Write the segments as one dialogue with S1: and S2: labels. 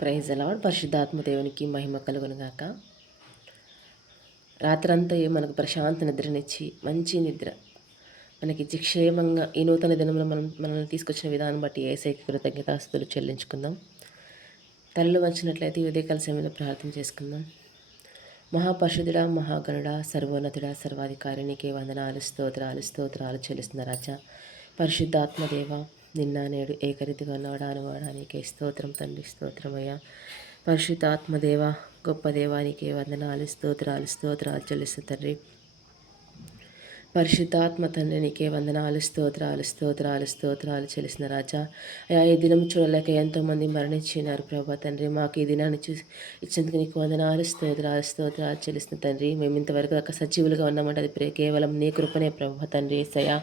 S1: Praise అలవాడు పరిశుద్ధాత్మదేవునికి మహిమ కలుగునుగాక. రాత్రంతా మనకు ప్రశాంత నిద్రనిచ్చి మంచి నిద్ర మనకి క్షేమంగా ఈ నూతన దినంలో మనం మనల్ని తీసుకొచ్చిన విధానం బట్టి ఏసైకి కృతజ్ఞతాస్తులు చెల్లించుకుందాం. తల్లు వంచినట్లయితే ఉదయకాల సమయంలో ప్రార్థన చేసుకుందాం. మహాపరిషుదుడా మహాగణుడా సర్వోన్నతుడా సర్వాధికారి నీకే వందనాలు స్తోత్రాలు స్తోత్రాలు చెల్లిస్తున్న రాజా పరిశుద్ధాత్మదేవ నిన్న నేడు ఏకరీతిగా ఉన్నాడా? వాడానికి స్తోత్రం తండ్రి స్తోత్రమయ్యా. పరిశుద్ధాత్మదేవ గొప్ప దేవానికి వందనాలు స్తోత్రాలు స్తోత్రాలు చెల్లిస్తు తండ్రి. పరిశుద్ధాత్మ తండ్రినికే వందనాలు స్తోత్రాలు స్తోత్రాలు స్తోత్రాలు చెలిసిన రాజా. అయా ఈ దినం చూడలేక ఎంతోమంది మరణించినారు ప్రభా తండ్రి. మాకు ఈ దినాన్ని చూసి ఇచ్చేందుకు నీకు వందనాలు స్తోత్రాలు స్తోత్రాలు చెల్లిసిన తండ్రి. మేము ఇంతవరకు ఒక సజీవులుగా ఉన్నామంటే అది కేవలం నీ కృపనే ప్రభా తండ్రి. సయా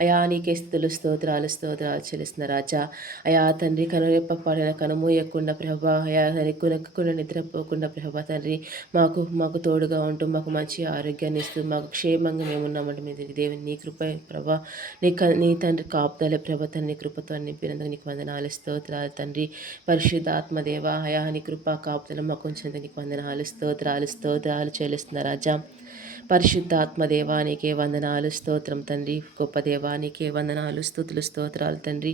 S1: అయా నీకే స్థుతులు స్తోత్రాలు స్తోత్రాలు చెల్లిస్తున్న రాజా. అయా తండ్రి కనురెప్ప పడిన కనుమూయకుండా ప్రభా అయా కొనక్కకుండా నిద్రపోకుండా ప్రభా తండ్రి మాకు మాకు తోడుగా ఉంటూ మాకు మంచి ఆరోగ్యాన్ని ఇస్తూ మాకు క్షేమంగా మేము ఉన్నామంటే దేవుని నీ కృప ప్రభా నీ క నీ తండ్రి కాపుదలే ప్రభ తండ్రి కృపతో నింపినందుకు నీకు వందనాలు స్తోత్రాలు తండ్రి పరిశుద్ధ ఆత్మదేవ అయా నీ కృప కాపుదల మాకు ఉంచినందుకు నీకు వందనాలు స్తోత్రాలు స్తోత్రాలు చెల్లిస్తున్న రాజా. పరిశుద్ధాత్మదేవానికే వందనాలు స్తోత్రం తండ్రి. గొప్ప దేవానికే వందనాలు స్థుతులు స్తోత్రాలు తండ్రి.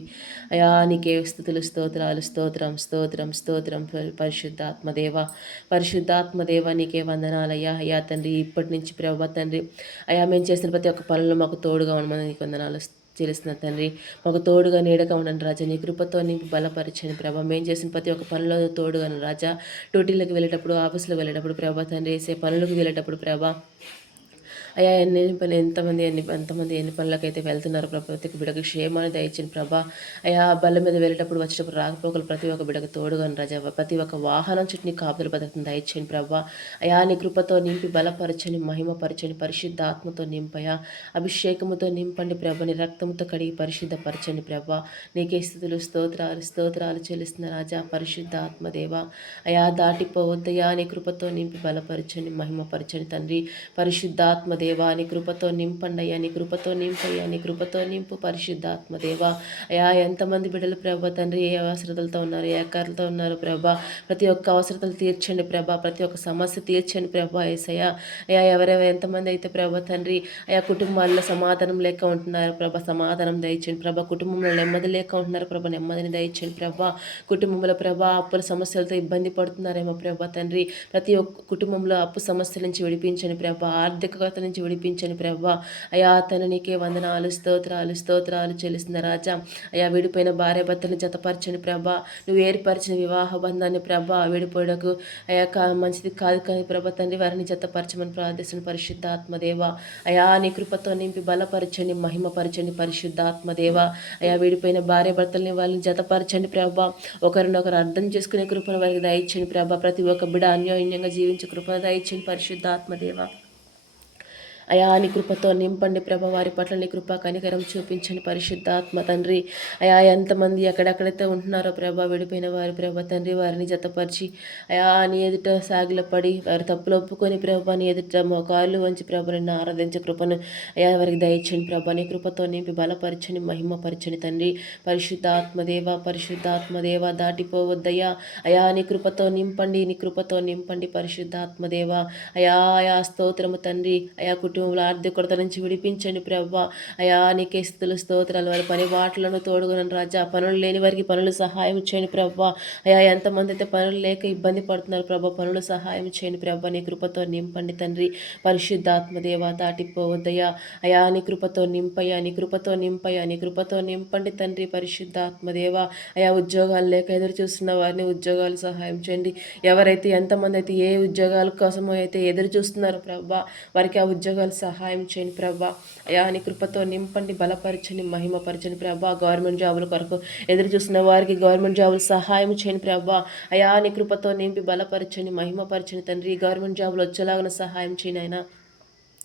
S1: అయానికే స్థుతులు స్తోత్రాలు స్తోత్రం స్తోత్రం స్తోత్రం పరిశుద్ధాత్మదేవ పరిశుద్ధాత్మదేవ పరిశుద్ధాత్మ దేవానికే వందనాలయ్యా అయ్యా తండ్రి ఇప్పటి నుంచి ప్రభా తండ్రి. అయా మేము చేసిన ప్రతి ఒక్క పనులు మాకు తోడుగా ఉండమని నీకు వందనాలు చెల్లిస్తున్న తండ్రి. మాకు తోడుగా నీడగా ఉండండి రాజా. నీ కృపతో నింపి బలపరిచని ప్రభా. మేము చేసిన ప్రతి ఒక్క పనిలో తోడుగాను రాజా. డ్యూటీలకు వెళ్ళేటప్పుడు ఆఫీసులకు వెళ్ళేటప్పుడు ప్రభా తండ్రి. వేసే పనులకు వెళ్ళేటప్పుడు ప్రభా అయ్యా ఎన్ని పని ఎంతమంది ఎన్ని ఎంతమంది ఎన్ని పనులకైతే వెళ్తున్నారు ప్రతి బిడకు క్షేమాన్ని దయచిన ప్రభా. అయ్యా బల్ల మీద వెళ్ళేటప్పుడు వచ్చేటప్పుడు రాకపోకలు ప్రతి ఒక్క బిడకు తోడుగాను రజా ప్రతి ఒక్క వాహనం చుట్టూ కాపుదల పథకం దయచేయండి ప్రభా. అయా నీ కృపతో నింపి బలపరచని మహిమపరచని పరిశుద్ధ ఆత్మతో నింపయా అభిషేకముతో నింపండి ప్రభని రక్తముతో కడిగి పరిశుద్ధపరచని ప్రభా. నీకే స్థితులు స్తోత్రాలు స్తోత్రాలు చెల్లిస్తున్న రాజా పరిశుద్ధ ఆత్మదేవ. అయా దాటిపోవద్దయా నీ కృపతో నింపి బలపరచని మహిమపరచని తండ్రి. పరిశుద్ధాత్మ దేవా నీ కృపతో నింపండయ్యా నీ కృపతో నింపయ్యా నీ కృపతో నింపు పరిశుద్ధాత్మ దేవా. అయా ఎంతమంది బిడ్డలు ప్రభ తండ్రి ఏ అవసరతలతో ఉన్నారు ఏ అక్కర్లతో ఉన్నారు ప్రభ. ప్రతి ఒక్క అవసరతలు తీర్చండి ప్రభ ప్రతి ఒక్క సమస్య తీర్చండి ప్రభ ఏసయ్యా. అయా ఎవరెవరు ఎంతమంది అయితే ప్రభ తండ్రి అయా కుటుంబాల్లో సమాధానం లేక ఉంటున్నారు ప్రభ సమాధానం దయచండి ప్రభ. కుటుంబంలో నెమ్మది లేక ఉంటున్నారు ప్రభ నెమ్మదిని దయచండి ప్రభ. కుటుంబంలో ప్రభ అప్పుల సమస్యలతో ఇబ్బంది పడుతున్నారేమో ప్రభ తండ్రి. ప్రతి ఒక్క కుటుంబంలో అప్పు సమస్యల నుంచి విడిపించండి ప్రభ. ఆర్థికత నుంచి విడిపించని ప్రభా. అయా అతను నీకే వందనాలు స్తోత్రాలు స్తోత్రాలు చెల్లిస్తున్న రాజా. అయా విడిపోయిన భార్య భర్తలను జతపరచని ప్రభా. నువ్వు ఏర్పరిచిన వివాహ బంధాన్ని ప్రభా విడిపోయడకు అయా మంచిది కాదు కానీ ప్రభ తండ్రి వారిని జతపరచమని ప్రార్థిస్తున్న పరిశుద్ధాత్మదేవ అయా నీ కృపతో నింపి బలపరచండి మహిమపరచండి పరిశుద్ధాత్మదేవ అయా విడిపోయిన భార్య భర్తల్ని వాళ్ళని జతపరచండి ప్రభా. ఒకరినొకరు అర్థం చేసుకునే కృపను వారికి దయచండి ప్రభా. ప్రతి ఒక్క బిడ అన్యోన్యంగా జీవించే కృపను దయచండి పరిశుద్ధాత్మదేవ అయా నీ కృపతో నింపండి ప్రభ. వారి పట్ల నీ కృప కనికరం చూపించండి. పరిశుద్ధాత్మ తండ్రి అయా ఎంతమంది ఎక్కడెక్కడైతే ఉంటున్నారో ప్రభ విడిపోయిన వారి ప్రభ తండ్రి వారిని జతపరిచి అయా నీ ఎదుట సాగిలపడి వారి తప్పులు ఒప్పుకొని ప్రభ నీ ఎదుట మోకాళ్ళు వంచి ప్రభ నిన్ను ఆరాధించే కృపను అయా వారికి దయచండి ప్రభ. నీ కృపతో నింపి బలపరచని మహిమపరచని తండ్రి. పరిశుద్ధాత్మదేవ పరిశుద్ధాత్మదేవ దాటిపోవద్దయ్యా. అయా నీ కృపతో నింపండి నీ కృపతో నింపండి పరిశుద్ధాత్మదేవ అయా అయా స్తోత్రము తండ్రి. అయా కుటుంబ కుటుంబంలో ఆర్థిక కొరత నుంచి విడిపించండి ప్రభా. అయా నీకే స్థుతులు స్తోత్రాలు వారి పని బాటలను తోడుగునని రాజా. పనులు లేని వారికి పనులు సహాయం చేయండి ప్రభా. అయా ఎంతమంది అయితే పనులు లేక ఇబ్బంది పడుతున్నారు ప్రభా పనులు సహాయం చేయండి ప్రభా. నీ కృపతో నింపండి తండ్రి. పరిశుద్ధాత్మదేవ దాటిపోవద్దయా అయా నీ కృపతో నింపయ్యా నీ కృపతో నింపయ్యా నీ కృపతో నింపండి తండ్రి. పరిశుద్ధాత్మదేవ అయా ఉద్యోగాలు లేక ఎదురు చూస్తున్న వారిని ఉద్యోగాలు సహాయం చేయండి. ఎవరైతే ఎంతమంది అయితే ఏ ఉద్యోగాల కోసమో అయితే ఎదురు చూస్తున్నారో ప్రభా వారికి ఆ ఉద్యోగం ఉద్యోగాలు సహాయం చేయండి ప్రభా అయా నీ కృపతో నింపండి బలపరచని మహిమపరచని ప్రభా గవర్నమెంట్ జాబుల కొరకు ఎదురు చూసిన వారికి గవర్నమెంట్ జాబులు సహాయం చేయని ప్రభా అయా నీ కృపతో నింపి బలపరచని మహిమపరచని తండ్రి గవర్నమెంట్ జాబులు వచ్చేలాగా సహాయం చేయను అయినా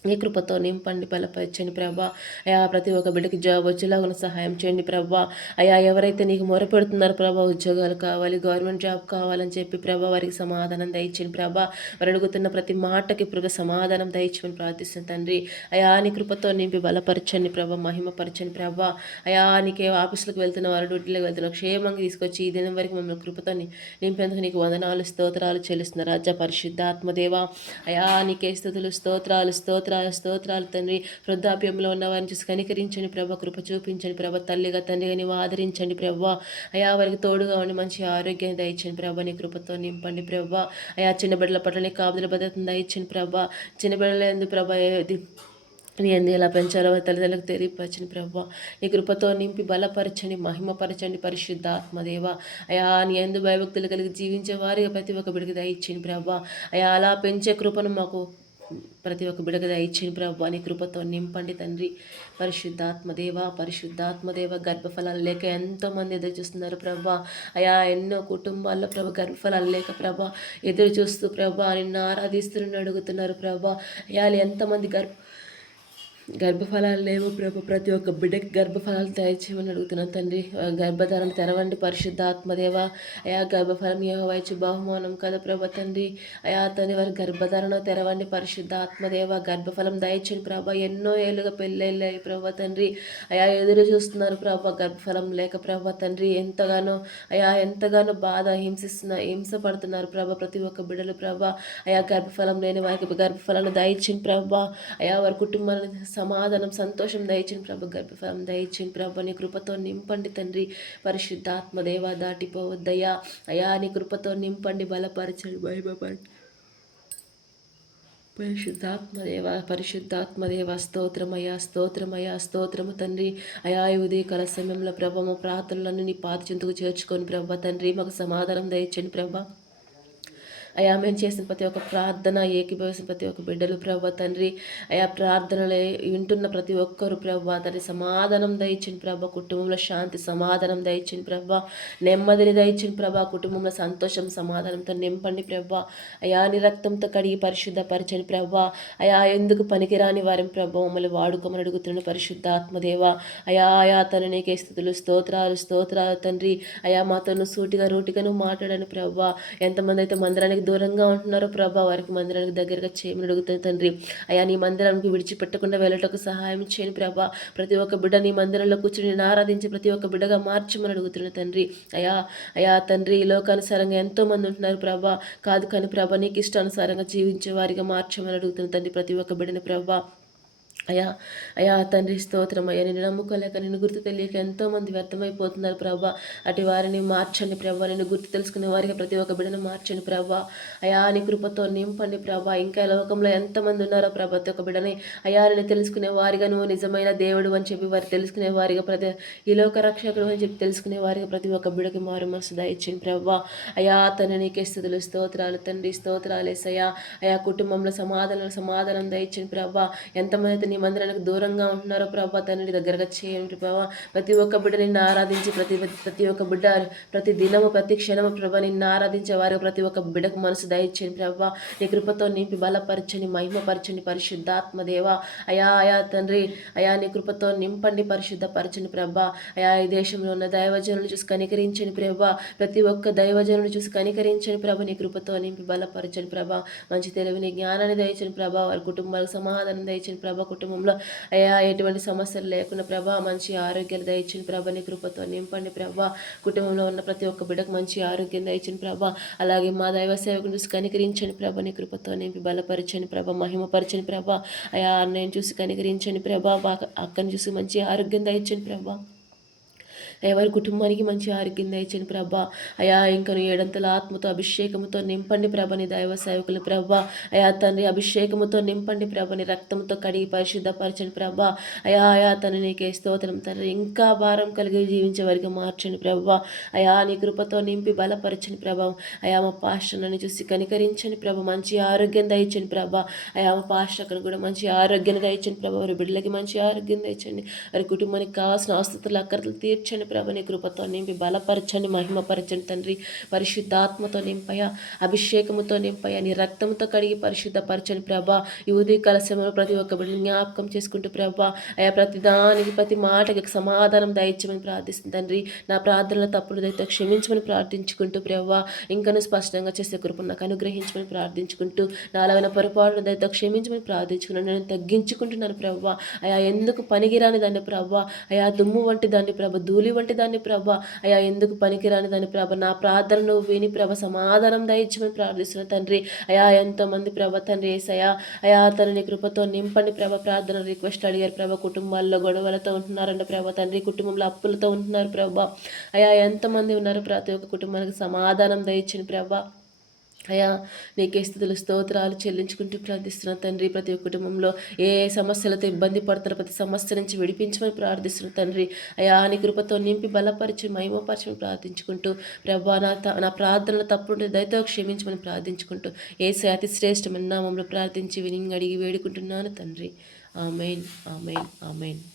S1: నీ కృపతో నింపండి బలపరచండి ప్రభా. అయా ప్రతి ఒక్క బిడ్డకి జాబ్ వచ్చేలాగా సహాయం చేయండి ప్రభా. అయా ఎవరైతే నీకు మొరపెడుతున్నారో ప్రభా ఉద్యోగాలు కావాలి గవర్నమెంట్ జాబ్ కావాలని చెప్పి ప్రభా వారికి సమాధానం దయచండి ప్రభా. వారు అడుగుతున్న ప్రతి మాటకి ప్రభు సమాధానం దయచమని ప్రార్థిస్తుంది తండ్రి. అయా నీ కృపతో నింపి బలపరచండి ప్రభా మహిమపరచండి ప్రభా. అయా నీకే ఆఫీసులకు వెళ్తున్న వారు డ్యూటీలకు వెళ్తున్న క్షేమంగా తీసుకొచ్చి ఈ దినం వరకు మమ్మల్ని కృపతో నింపేందుకు నీకు వందనాలు స్తోత్రాలు చెల్లిస్తున్న రాజ పరిశుద్ధాత్మదేవ అయా నీకే స్థుతులు స్తోత్రాలు స్తోత్రాలు. స్తోత్రాలు స్తోత్రాలు తండ్రి. వృద్ధాప్యంలో ఉన్న వారిని చూసి కనికరించండి ప్రభ కృప చూపించండి ప్రభ. తల్లిగా తండ్రిగా నీవు ఆదరించండి ప్రభ. అయా వారికి తోడుగా ఉండి మంచి ఆరోగ్యాన్ని దయచండి ప్రభ. నీ కృపతో నింపండి ప్రభ. అయా చిన్న బిడ్డల పట్ల నీ కాపుదల భద్రతను దయచండి ప్రభ. చిన్న బిడ్డల ఎందు ప్రభ నీ ఎందు ఎలా పెంచాలో తల్లిదండ్రులకు తెలియపరచని ప్రభా. నీ కృపతో నింపి బలపరచండి మహిమపరచండి పరిశుద్ధ ఆత్మదేవ అయా నీ ఎందు భయభక్తులు కలిగి జీవించే వారిగా ప్రతి ఒక్క బిడికి దయచ్చింది ప్రభా. అయా అలా పెంచే కృపను మాకు ప్రతి ఒక్క బిడగ దయచేని ప్రభు. అని కృపతో నింపండి తండ్రి. పరిశుద్ధాత్మదేవ పరిశుద్ధాత్మదేవ గర్భఫలాలు లేక ఎంతోమంది ఎదురు చూస్తున్నారు ప్రభా. అయా ఎన్నో కుటుంబాల్లో ప్రభ గర్భఫలాలు లేక ప్రభా ఎదురు చూస్తూ ప్రభా నిన్ను ఆరాధిస్తున్న అడుగుతున్నారు ప్రభా. అయా ఎంతమంది గర్భ గర్భఫలాలు లేవు. ప్రభు ప్రతి ఒక్క బిడ్డకి గర్భఫలాలు దయచేయమని అడుగుతున్నాను తండ్రి. గర్భధారణ తెరవండి. పరిశుద్ధ ఆత్మదేవ అయా గర్భఫలం వయసు బహుమానం కదా ప్రభ తండ్రి. అయా తండ్రి వారి గర్భధారణ తెరవండి. పరిశుద్ధ ఆత్మదేవ గర్భఫలం దయచండి ప్రభ. ఎన్నో ఏళ్ళుగా పెళ్ళిళ్ళాయి ప్రభ తండ్రి. అయా ఎదురు చూస్తున్నారు ప్రభ గర్భఫలం లేక ప్రభ తండ్రి. ఎంతగానో అయా ఎంతగానో బాధ హింసిస్తున్న హింస పడుతున్నారు ప్రభ ప్రతి ఒక్క బిడ్డలు ప్రభ. అయా గర్భఫలం లేని వారికి గర్భఫలాన్ని దయచండి ప్రభ. అయా వారి కుటుంబాన్ని సమాధానం సంతోషం దయచిన ప్రభు గర్భఫలం దయచిన ప్రభు నీ కృపతో నింపండి తండ్రి. పరిశుద్ధాత్మదేవ దాటిపోవద్దయ్యా. అయా నీ కృపతో నింపండి బలపరచండి భయపడి పరిశుద్ధాత్మదేవ పరిశుద్ధాత్మదేవ స్తోత్రమయ స్తోత్రమయ స్తోత్రము తండ్రి. అయా కల సమయంలో ప్రభమ ప్రార్థనలను నీ పాత చింతకు చేర్చుకొని ప్రభ తండ్రి మాకు సమాధానం దయచండి ప్రభ. అయా మేము చేసిన ప్రతి ఒక్క ప్రార్థన ఏకీభవిసిన ప్రతి ఒక్క బిడ్డలు ప్రభా తండ్రి. అయా ప్రార్థనలు వింటున్న ప్రతి ఒక్కరు ప్రభా తండ్రి. సమాధానం దయచిన ప్రభా కుటుంబంలో శాంతి సమాధానం దయచిన ప్రభా. నెమ్మదిని దయచిన ప్రభా కుటుంబంలో సంతోషం సమాధానంతో నింపండి ప్రభా. అయా ని రక్తంతో కడిగి పరిశుద్ధపరచని ప్రభా. అయా ఎందుకు పనికిరాని వారిని ప్రభా మమ్మల్ని వాడుకోమని అడుగుతున్న పరిశుద్ధ ఆత్మదేవ అయా అయా తను నీకే స్థుతులు స్తోత్రాలు స్తోత్రాలు తండ్రి. అయా మాతో సూటిగా రూటిగాను మాట్లాడని ప్రభా. ఎంతమంది అయితే మందిరానికి దూరంగా ఉంటున్నారో ప్రభా వారికి మందిరానికి దగ్గరగా చేయమని అడుగుతుంది తండ్రి. అయా నీ మందిరానికి విడిచిపెట్టకుండా వెళ్ళటకు సహాయం చేయని ప్రభా. ప్రతి ఒక్క బిడ్డ నీ మందిరంలో కూర్చుని నేను ఆరాధించి ప్రతి ఒక్క బిడ్డగా మార్చమని అడుగుతున్న తండ్రి. అయా అయా తండ్రి ఈ లోకానుసారంగా ఎంతో మంది ఉంటున్నారు ప్రభా. కాదు కానీ ప్రభా నీకు ఇష్టానుసారంగా జీవించే వారిగా మార్చమని అడుగుతున్న తండ్రి ప్రతి ఒక్క బిడ్డని ప్రభా. అయా అయా తండ్రి స్తోత్రం అయ్యా నేను నమ్ముకోలేక నేను గుర్తు తెలియక ఎంతోమంది వ్యర్థమైపోతున్నారు ప్రభా. అటు వారిని మార్చండి ప్రభా. నేను గుర్తు తెలుసుకునే వారికి ప్రతి ఒక్క బిడ్డను మార్చండి ప్రభా. అయా నీ కృపతో నింపండి ప్రభా. ఇంకా లోకంలో ఎంతమంది ఉన్నారో ప్రభా ప్రతి ఒక్క బిడ్డని. అయా నేను తెలుసుకునే వారిగా నువ్వు నిజమైన దేవుడు అని చెప్పి వారు తెలుసుకునే వారిగా ప్రతి ఈ లోక రక్షకుడు అని చెప్పి తెలుసుకునే వారిగా ప్రతి ఒక్క బిడ్డకి మారు మనసు దయచింది ప్రభా. అయా తన నీకే స్థుతులు స్తోత్రాలు. తండ్రి స్తోత్రాలు వేసయ్యా అయా కుటుంబంలో సమాధానం సమాధానం దయచండి ప్రభా. ఎంతమంది నీ మందిరానికి దూరంగా ఉంటున్నారో ప్రభా తండ్రి దగ్గరగా చేయండి ప్రభా. ప్రతి ఒక్క బిడ్డ నిన్ను ఆరాధించి ప్రతి ప్రతి ఒక్క బిడ్డ ప్రతి దినము ప్రతి క్షణము ప్రభా నిన్ను ఆరాధించే వారు ప్రతి ఒక్క బిడ్డకు మనసు దయచేయండి ప్రభా. నీ కృపతో నింపి బలపరచని మహిమపరచని పరిశుద్ధాత్మ దేవ. అయా అయా తండ్రి అయా నీ కృపతో నింపండి పరిశుద్ధపరచని ప్రభా. అయా ఈ దేశంలో ఉన్న దైవజనులు చూసి కనికరించని ప్రభా. ప్రతి ఒక్క దైవజనులు చూసి కనికరించని ప్రభ. నీ కృపతో నింపి బలపరచని ప్రభా. మంచి తెలివిని జ్ఞానాన్ని దయచని ప్రభా. వారి కుటుంబాలకు సమాధానం దయచని ప్రభా. కుటుంబ కుటుంబంలో అయ్యా ఎటువంటి సమస్యలు లేకుండా ప్రభా మంచి ఆరోగ్యాలు దయచండి ప్రభా నీ కృపతో నింపండి ప్రభా. కుటుంబంలో ఉన్న ప్రతి ఒక్క బిడ్డకు మంచి ఆరోగ్యం దయచండి ప్రభా. అలాగే మా దైవ సేవకుని చూసి కనికరించండి ప్రభ నీ కృపతో నింపి బలపరచని ప్రభ మహిమపరచని ప్రభా. అయా అన్నయ్యని చూసి కనికరించండి ప్రభా. అక్కని చూసి మంచి ఆరోగ్యం దయచండి ప్రభా. ఎవరి కుటుంబానికి మంచి ఆరోగ్యం దయచని ప్రభా. అయా ఇంకను ఏడంతల ఆత్మతో అభిషేకముతో నింపండి ప్రభని దైవ సేవకులు ప్రభా. అయా తండ్రి అభిషేకముతో నింపండి ప్రభని రక్తంతో కడిగి పరిశుద్ధపరచండి ప్రభా. అయా అయా తను నీకే స్తోత్రం. తండ్రి ఇంకా భారం కలిగి జీవించే వారికి మార్చండి ప్రభా. అయా నీ కృపతో నింపి బలపరచని ప్రభావం అయా మా పాషణని చూసి కనికరించని ప్రభ. మంచి ఆరోగ్యం దయచండి ప్రభా. అయా మా పాషకులు కూడా మంచి ఆరోగ్యం దయచని ప్రభా. వారి బిడ్డలకి మంచి ఆరోగ్యం దయచండి వారి కుటుంబానికి కావాల్సిన ఆస్తులు అక్కర్లు తీర్చండి తండ్రి ప్రభ నీ కృపతో నింపి బలపరచండి మహిమపరచండి తండ్రి. పరిశుద్ధాత్మతో నింపయ అభిషేకముతో నింపయ నీ రక్తంతో కడిగి పరిశుద్ధపరచండి ప్రభ. ఈ ఉదయకాల సమయంలో ప్రతి ఒక్క బిడ్డని జ్ఞాపకం చేసుకుంటూ ప్రభ అయా ప్రతి దానికి ప్రతి మాటకి సమాధానం దయచేయమని ప్రార్థిస్తుంది తండ్రి. నా ప్రార్థనలో తప్పులు దయతో క్షమించమని ప్రార్థించుకుంటూ ప్రభ ఇంకనూ స్పష్టంగా చేసే కృపను నాకు అనుగ్రహించమని ప్రార్థించుకుంటూ నాలుగైన పొరపాటును దయతో క్షమించమని ప్రార్థించుకున్నాను నేను తగ్గించుకుంటున్నాను ప్రభ. అయా ఎందుకు పనికిరాని దాన్ని ప్రభ అయా దుమ్ము వంటి దాన్ని ప్రభ ధూళి వంటి దాన్ని ప్రభ అయా ఎందుకు పనికిరాని దాన్ని ప్రభ నా ప్రార్థనను విని ప్రభ సమాధానం దయచేయమని ప్రార్థిస్తున్న తండ్రి. అయా ఎంతోమంది ప్రభ తండ్రి ఏసయా అయా తనని కృపతో నింపండి ప్రభ ప్రార్థన రిక్వెస్ట్ అడిగారు ప్రభ కుటుంబాల్లో గొడవలతో ఉంటున్నారంట ప్రభ తండ్రి కుటుంబంలో అప్పులతో ఉంటున్నారు ప్రభ. అయా ఎంతమంది ఉన్నారు ప్రతి ఒక్క కుటుంబానికి సమాధానం దయచని ప్రభ. అయ్యా నీకే స్థుతులు స్తోత్రాలు చెల్లించుకుంటూ ప్రార్థిస్తున్నాను తండ్రి. ప్రతి ఒక్క కుటుంబంలో ఏ సమస్యలతో ఇబ్బంది పడుతున్న ప్రతి సమస్య నుంచి విడిపించమని ప్రార్థిస్తున్నాను తండ్రి. అయ్యా నీ కృపతో నింపి బలపరిచి మహిమపరచమని ప్రార్థించుకుంటూ ప్రభా నా త- నా ప్రార్థనలో తప్పుంటే దయతో క్షమించమని ప్రార్థించుకుంటూ ఏ అతి శ్రేష్టమైన నామంలో ప్రార్థించి విని అడిగి వేడుకుంటున్నాను తండ్రి. Amen amen amen.